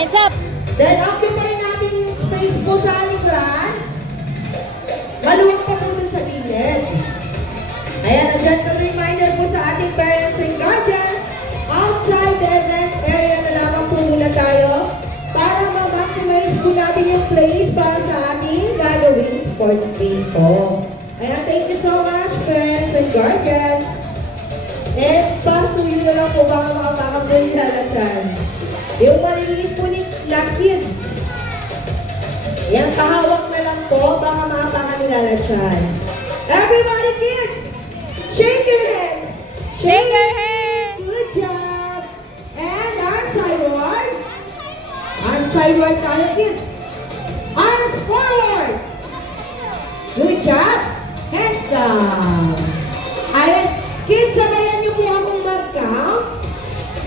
Hands up! Then, occupy natin yung space po sa likuran. Maluwag pa po dun sa gilid. Ayan, a gentle reminder po sa ating parents and guardians. Outside the event area na lamang po muna tayo para ma-maximize po natin yung place para sa ating gagawing sports game po. Ayan, thank you so much, parents and guardians. Eh, pasuyo na lang po baka makapakabalihan na dyan. Yung maliliit po ni kids. Yan, kahawak na lang po, baka mapakanilala dyan. Everybody kids, shake your hands. Shake your hands! Good job. And arm sideward. Arm sideward tayo kids. Arms forward. Good job. Hands down. Ayan, kids, sabayan niyo po akong mag-count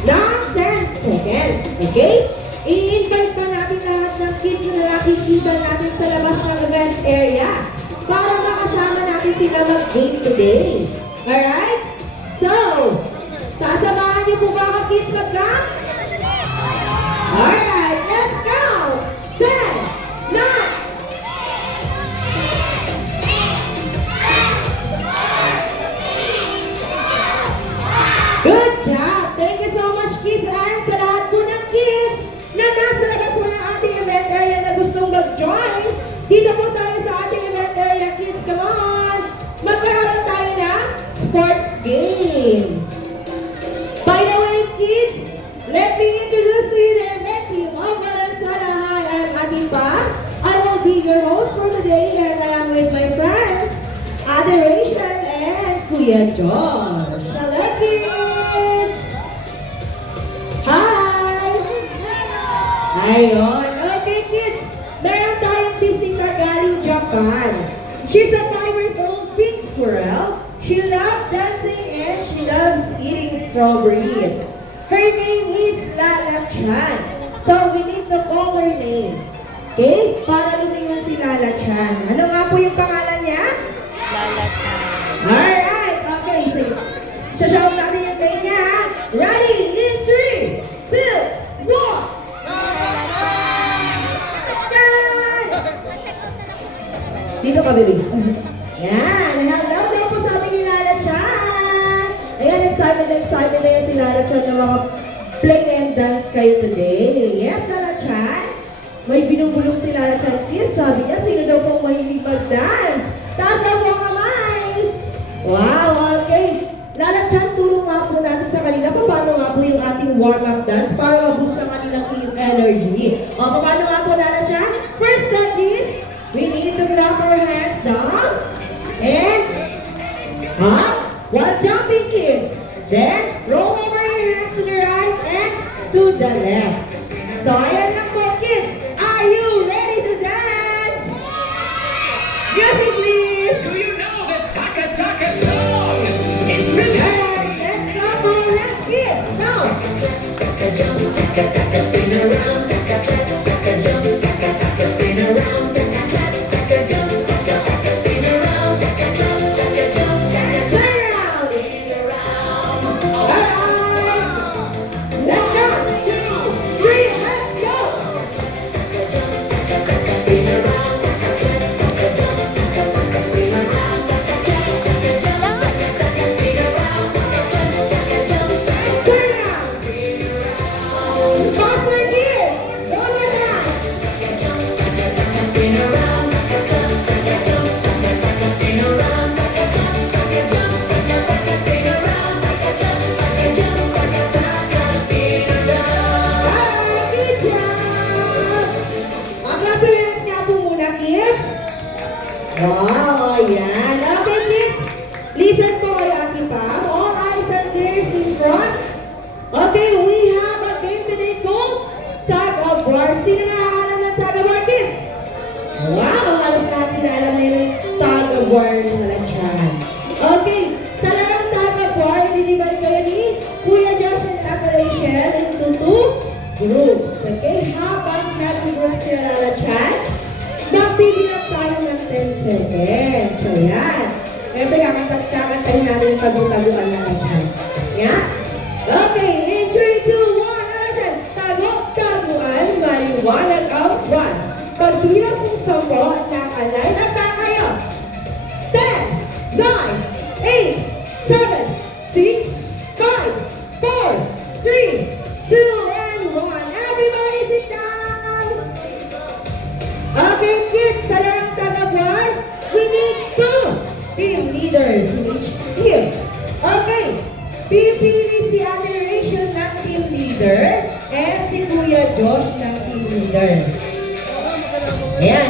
ng 10 seconds. Okay? I-invite pa natin lahat ng kids na nakikita natin sa labas ng event area para makasama natin sila mag-game today. Alright? So, sasamahan niyo po ba ako kids mag-count? Alright, let's go! 10, 9, good job! Thank you so much, kids, and sa lahat po ng kids na nasa labas po ng ating event area na gustong mag-join. Dito po tayo sa ating event area, kids. Come on! Magkakaroon tayo ng sports game. By the way, kids, let me introduce to you the event team of Valenzuela High. I'm Ati Pa. I will be your host for today, and I am with my friends, Adoration and Kuya Josh. Hello, kids! Hi! Ayun. Okay, kids. Meron tayong bisita galing Japan. She's a 5 years old pink squirrel. She loves dancing and she loves eating strawberries. Her name is Lala Chan. So, we need to call her name. Okay? Para lumingon si Lala Chan. Ano nga po yung pangalan niya? Lala Chan. Alright, okay. Sige. Shout natin yung name niya. Ha? Ready? In 3, 2, 1! Chan! Dito ka, baby. Yan. Hello daw po sabi ni Lala Chan. Ayan, excited na yan si Lala Chan na mga play and dance kayo today. Yes, Lala Chan. May binubulong si Lala Chan. Kids, sabi niya, sino daw po mahilig mag-dance? Taas daw po ang kamay. Wow, okay. Lala Chan, tulong nga po natin sa kanila paano nga po yung ating warm-up dance para ma-boost ang kanilang energy. O, paano nga po, Lala Chan? First step is, we need to clap our hands down and up while jumping, kids. Then, roll over your hands to the right and to the left. So, ayan lang po, kids. Are you ready to dance? Music, please. Do you know the Taka Taka song? It's really Alright, let's clap our hands, kids. Now. Taka jump, taka taka spin around, taka clap, taka jump, taka taka spin around, taka clap, taka jump, taka taka spin around, taka clap, taka jump, taka Turn around. spin around. Alright. Let's go. 2, 3, let's go. Taka jump, taka taka spin around, taka clap, taka jump, taka taka spin around, taka clap, taka jump, taka taka spin around, taka clap, taka jump, taka Turn around. spin around. Faster, kids. One more time. Taka jump, taka taka spin around, taka clap, taka jump, taka taka spin around, taka clap, taka jump, taka taka spin around, taka clap, taka jump, taka taka spin around. Alright, good job. Mag-clap your hands nga po muna, kids. Wow, ayan. Okay, kids. Listen po kay Ate Pam. All eyes and ears in front. Okay, we have a game today called Tag of War. Sino nakakala ng Tag of War, kids? Wow, halos lahat sila alam na yun yung Tag of War ng Lanchan. Okay, sa larong Tag of War, dinibay kayo ni Kuya Josh and Ate Rachel into 2 groups. Okay, habang nag-group sila Lanchan, magbibilang tayo ng 10 seconds. So, yan. Siyempre, kakantahin natin yung tago-taguan ng Lanchan. Yeah? Okay, in 3, 2, 1, Lanchan. Tago-taguan, and 1. Everybody sit down. Okay, kids, sa larang tagabuan, we need 2 team leaders in each team. Okay, pipili si Ate Rachel ng team leader and si Kuya Josh ng team leader. Ayan.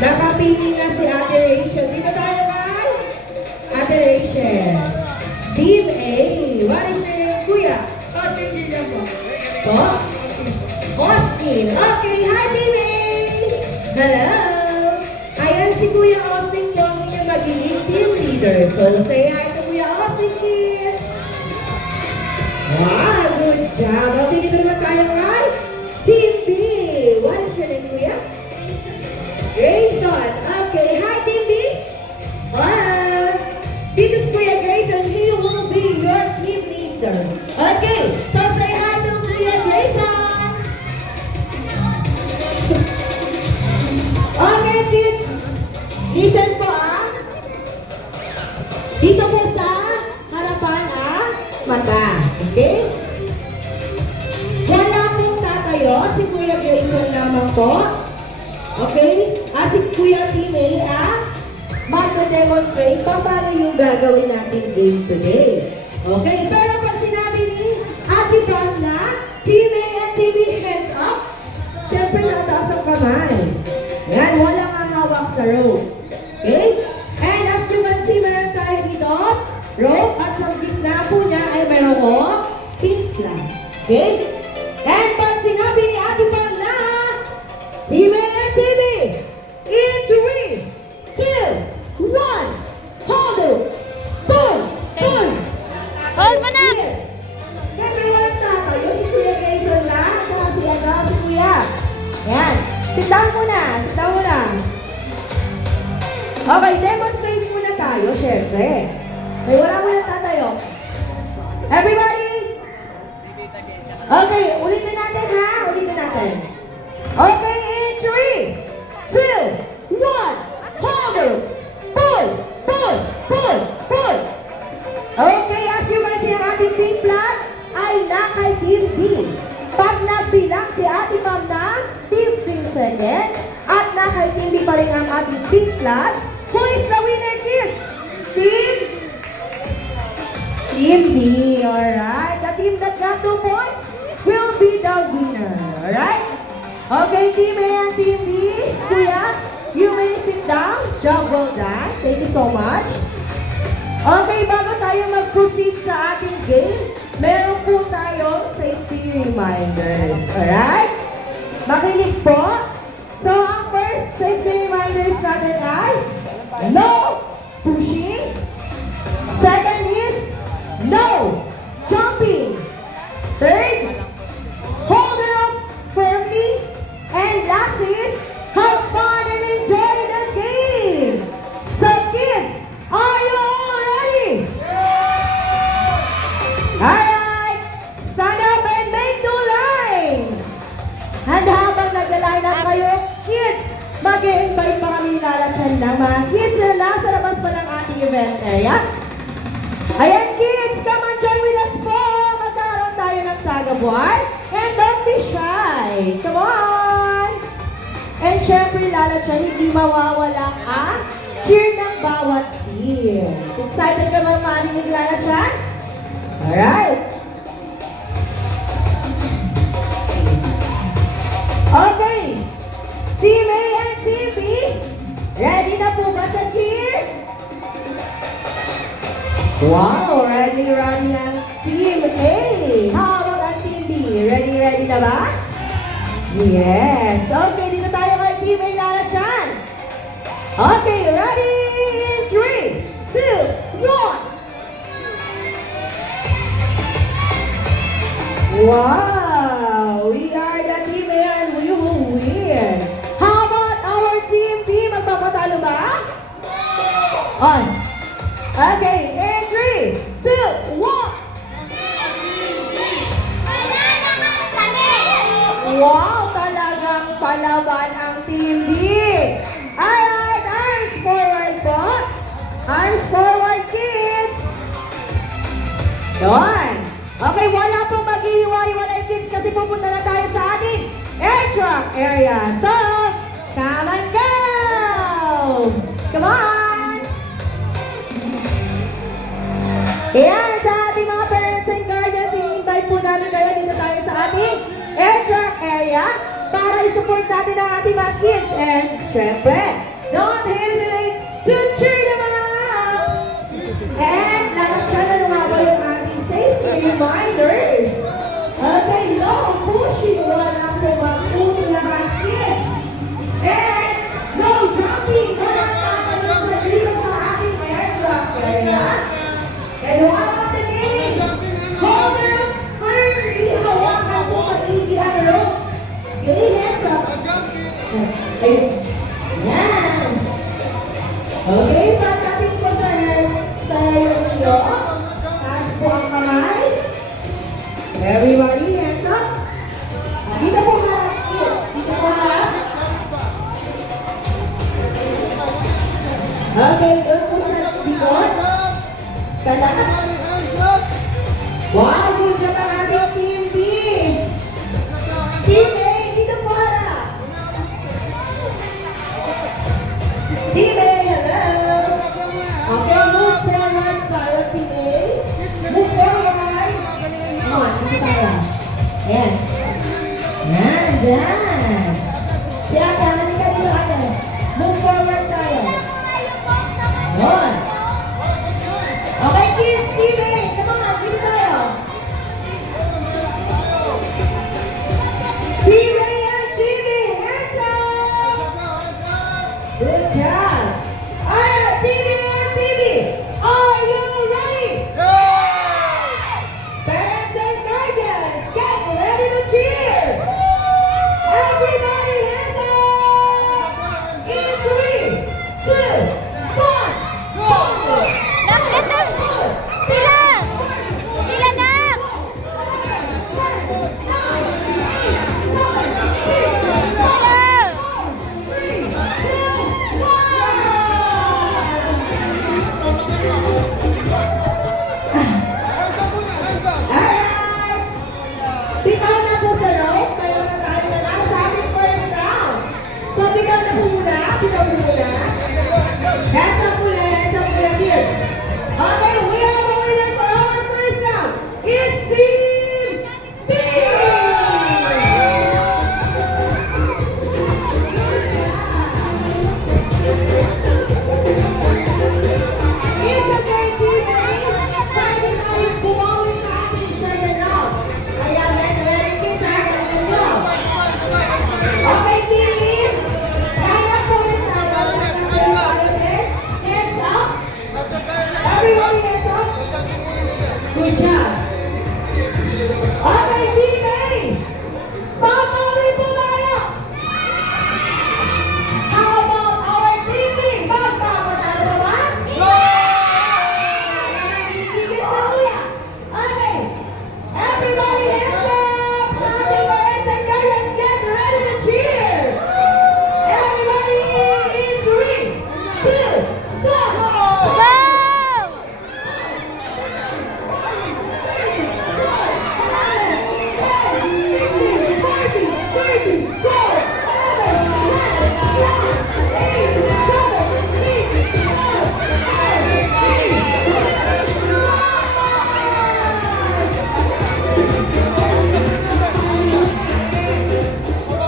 Nakapili na si Ate Rachel. Dito tayo kay Ate Rachel. Team A. What is your name, Kuya? Austin Gilliam po. Po? Austin. Okay, hi Team A! Hello! Ayan si Kuya Austin po ang inyong magiging team leader. So, say hi to Kuya Austin, kids! Wow, good job! Okay, dito naman tayo kay Team B. What is your name, Kuya? Grayson. Okay, hi Team B. Hello. This is Kuya Grayson. He will be your team leader. Okay, so say hi to Kuya Grayson. Okay, kids. Listen po Dito po sa harapan mata. Okay? Wala pong tatayo. Si Kuya Grayson lamang po. Okay? At si Kuya Team A, magde-demonstrate paano yung gagawin natin game today. Okay? Pero pag sinabi ni Ate Pam na, Team A and Team B, hands up, syempre nakataas ang kamay. Yan, walang hahawak sa rope. Okay? And as you can see, meron tayo dito, rope, at sa gitna po niya ay meron ko pink flag. Okay? And pag sinabi ni Ate Pam na, Team A and Team B, in 3, 2, 1, hold it! Pull! Pull! Hold mo na! Yes! Siyempre walang tatayo, si Kuya Grayson lang, saka si Kuya. Yan. Sit down muna, sit down muna. Okay, demonstrate muna tayo, syempre. May walang tatayo. Everybody! Okay, ulitin natin ha, ulitin natin. Okay, in 3, 2, 1, hold it! Pull! Pull! Pull! Pull! Okay, as you can see, ang ating pink flag ay na kay Team D. Pag nagbilang si Ate Ma'am ng 15 seconds at na kay Team B pa rin ang ating pink flag, who is the winner, kids? Team B, alright. The team that got 2 points will be the winner, alright? Okay, Team A and Team B, Kuya, you may sit down. Job well done. Thank you so much. Okay, bago tayo mag-proceed sa ating game, meron po tayong safety reminders. Alright? Makinig po. So, ang first safety reminders natin ay no pushing. Second is no jumping. Third, hold it up firmly. And last is have fun and enjoy the game. So, kids, are you all ready? Alright, stand up and make 2 lines. And habang nagla-line up kayo, kids, mag-i-invite pa kami nilalagyan ng mga kids na nasa labas pa ng ating event area. Ayan, kids, come on, join with us po. Magkaroon tayo ng tagabuan. And don't be shy. Come on. And syempre, lalatyan, hindi mawawala ang cheer ng bawat team. Excited ka ba marinig, lalatyan? Alright. Okay. Team A and Team B, ready na po ba sa cheer? Wow, ready na Team A. How about ang Team B? Ready na ba? Yes. Okay, dito tayo kay Team A, lalatyan. Okay, ready? In 3, 2, 1. Wow! We are the Team A and we will win. How about our Team B? Magpapatalo ba? On. Okay, in 3, 2, 1. Wow! Talagang palaban ang Team B. Alright, arms forward po. Arms forward, kids. Doon. Okay, wala pong maghihiwa-hiwalay, kids. area. So, come and go! Come on! Ayan, sa ating mga parents and guardians, i-invite po namin kayo dito tayo sa ating air track area para i-support natin ang ating mga kids. And syempre, don't hesitate to cheer them up! And lalakyan na lumabal yung ating safety reminders. Okay, no pushing, walang pumakulo na mga kids. And no jumping, walang tatanong sa dito sa ating air track area. And one of the game, hold them firmly, hawakan po maigi ang rope. Okay, hands up. Ayun. Yan. Okay, pagdating po sa iyo ninyo, taas po ang kamay. Everybody, hands up. Dito po harap, kids. Dito po harap. Okay, doon po sa likod. Stand up. Wow, good job ang ating Team B. Team A, dito po harap. Team A, hello. Okay, move forward tayo, Team A. Move forward. Come on, dito tayo. Ayan. Yan, dyan. Si Ate, halika dito, Ate. Move forward tayo. Good. Okay, kids, Team A, come on, dito tayo. Team A and Team B, hands up! Good job. Alright, Team A and Team B, are you ready? Parents and guardians, get ready to cheer! Everybody, hands up! In 3, 2, 1, go! Nak, eto. Sila. Sila, nak. Alright! Bitaw na po sa rope. Kayo na tayo na lang sa ating first round. So, bitaw na po muna. Bitaw po muna. Hands up muna, kids. Okay, we have a winner for our first round. It's Team B! It's okay, Team A. Pwede tayo bumawi sa ating second round. Kaya ready kids, hagalan nyo. Okay, Team B. Line up po ulit tayo. Hands up. Everybody hands up. Good job. Okay, Team A. Patuloy po tayo. How about our Team B? Magpapatalo ba? Nanginigit na kuya. Okay. Everybody hands up. Sa ating parents and guardians, get ready to cheer. Everybody in 3, 2, 1. Go!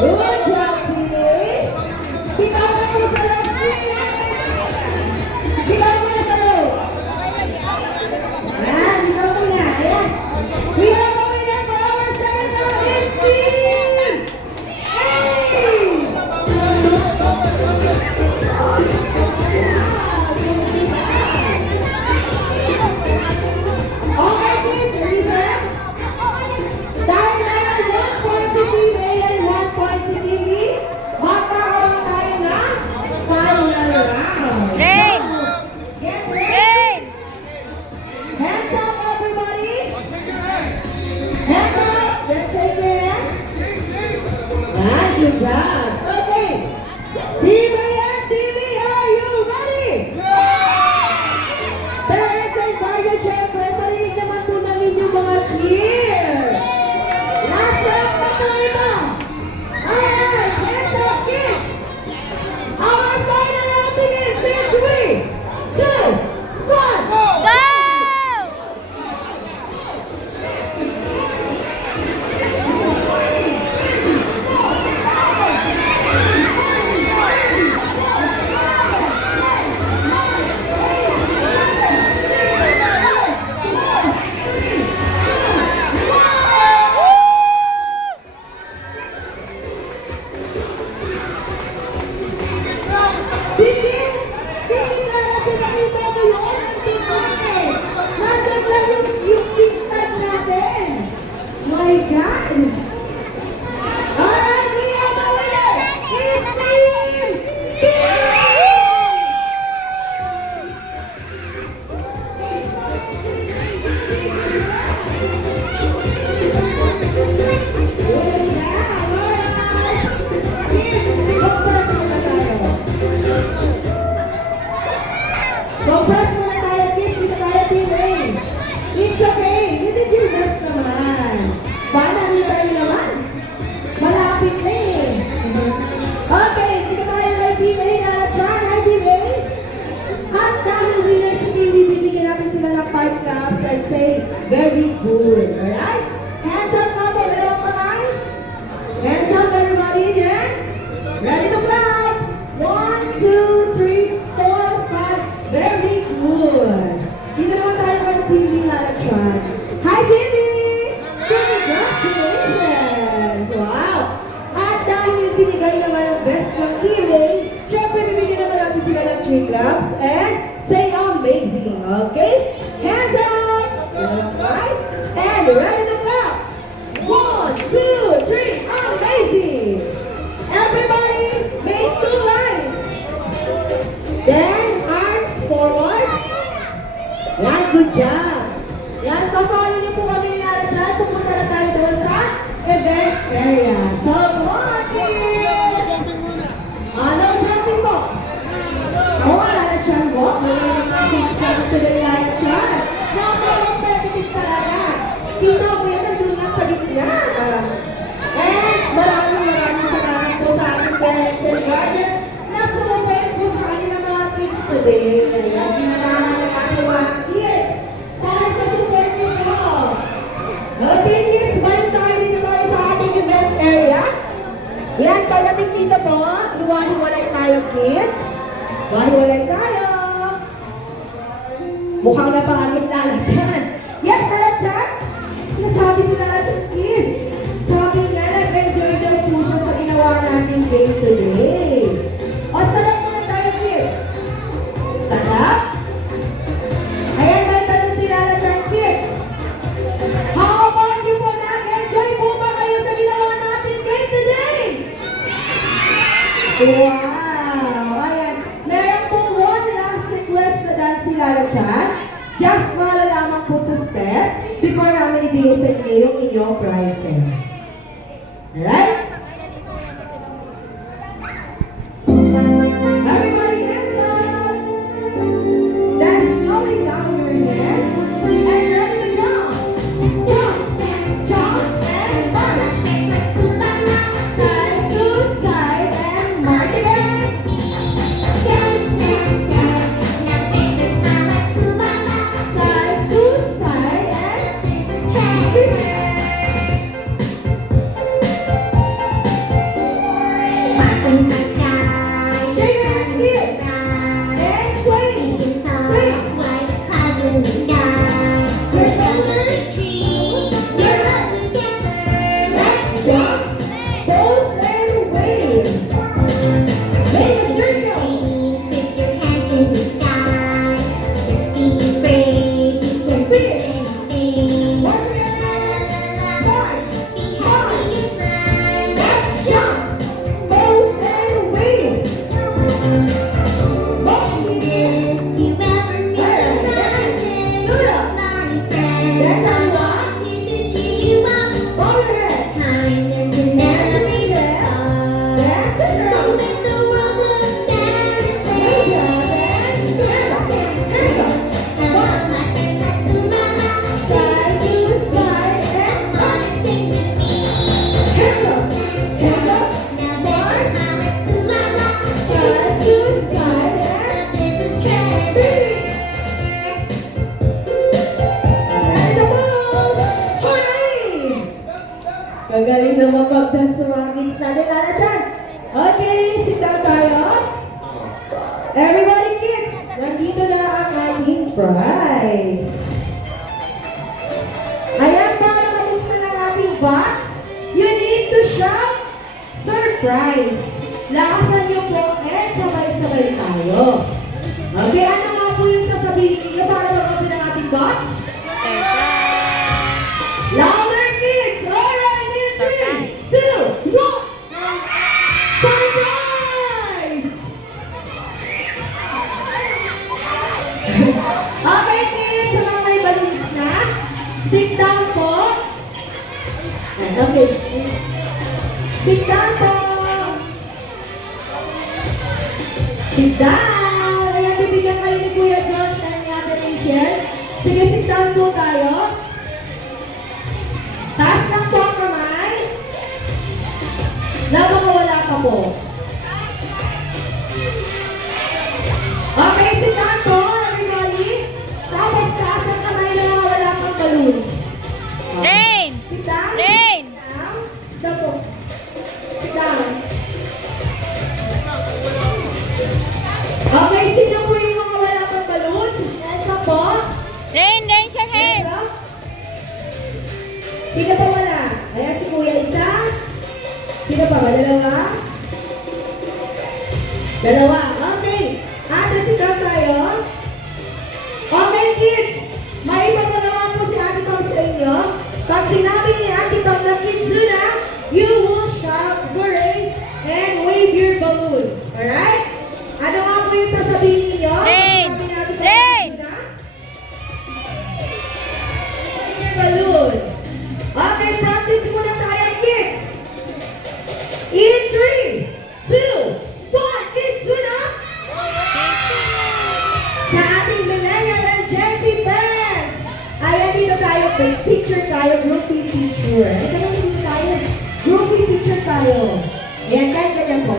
Good job, Team A. Bitaw na po sa loob, kids. Bitaw muna sa loob. Ayan, bitaw muna. Ayan. We have a winner for our second round. It's Team A. Okay, kids, listen. Dahil meron 1 point si Team A and 1 point si Team B, magkakaroon tayo ng final round. Game. Get ready. Game. Hands up, everybody. Hands up. Let's shake your hands. Nice, good job. Okay. Team A and Team B, are you ready? Parents and guardians, syempre, parinig naman po ng inyong mga cheer. Last round na po ito. Alright, best ng healing, syempre bibigyan naman natin sila ng 3 claps and say amazing, okay? Hands up! Right? And ready to clap! 1, 2, 3, amazing! Everybody, make 2 lines! Then, arms forward. Yan, good job! Yan, papalo niyo po kami nila dyan. Pupunta na tayo doon sa event area. So, come on, kids! No jumping po. Oo, Lala Chan po. Wala yung mga kids na gusto na Lala Chan. Napaka-competitive talaga. Dito po yan, nandun lang sa gitna. And maraming salamat po sa ating parents and guardians na sumupay po sa kanilang mga kids today. Ayan, dinadahan ng ating mga kids. Dahil sa support niyo po. Okay, kids, balik tayo dito tayo sa ating event area. Yan, pagdating dito po, iwahiwalay tayo, kids. Iwahiwalay tayo. Mukhang napangagin Lala Chan. Yes, Lala Chan? Sinasabi si Lala Chan, kids. Sabi niya, nag-enjoy daw po siya sa ginawa natin game today. O, sarap muna tayo, kids. Sarap? Ayan, may tanong si Lala Chan, kids. How about you po, nag-enjoy po ba kayo sa ginawa natin game today? Wow! Ayan, meron po one last request na dahil si Lala Chan. Just follow lamang po sa step before namin ibigay sa inyo yung inyong prizes. Alright? Everybody hands up! That's slowing down your hands and ready to jump! Jump! Jump and mark! Side to side and mark again! Side to side and spin! Shake your hands, kids! And swing! Swing! Let's jump! Pose and wave! Make a circle! One hand, march! Let's jump! Pose and wave! Motion! That's how you want. Hold your head. That's it. Good job, and hands up. Hands up. Side to side and march. Hands up. Hands up. March. Side to side and spin. And the pose. Hooray! Kagaling naman pag-dance sa mga kids natin, Lala Chan. Okay, sit down tayo. Everybody kids, nandito na ang ating prize. Ayan, para mabuksan ang ating box, you need to shout, surprise. Lakasan niyo po and sabay-sabay tayo. Okay, ano nga po yung sasabihin niyo para mag-open ang ating box? Louder, kids! Alright, in 3, 2, 1! Surprise! Okay, kids, sa mga may balloons na, sit down po. Okay. Sit down po. Sit down. Ayan, bibigyan kayo ni Kuya George and ni Ate Rachel. Sige, sit down po tayo. Taas lang po ang kamay. Na mga wala pa po. Okay, sit down po, everybody. Tapos taas ang kamay na mga wala pang balloons. Rain! Sit down. Rain! Sit down. Sit down po. Sit down. Okay, sino po yung mga wala pang balloons? Hands up po. Rain, raise your Hands hand! up. Sino pa wala? Ayan si Kuya isa. Sino pa ba? Dalawa? Dalawa. Okay. Ate, sikat tayo. Okay, kids. May ipapalawan po si Ate Pam sa inyo. Pag sinabi ni Ate Pam na Kidzuna, you will shout, hooray, and wave your balloons. Alright? Ano nga po yung sasabihin niyo? Rain! Sabi ni Ate Pam na Rain! Kidzuna? Wave your balloons. Okay, practice muna tayo, kids. In 3, 2, 1, Kidzuna! Sa ating millennial and Gen Z parents. Ayan, dito tayo. Picture tayo. Groupie picture. Ito naman dito tayo. Groupie picture tayo. Ayan, kahit ganyan po.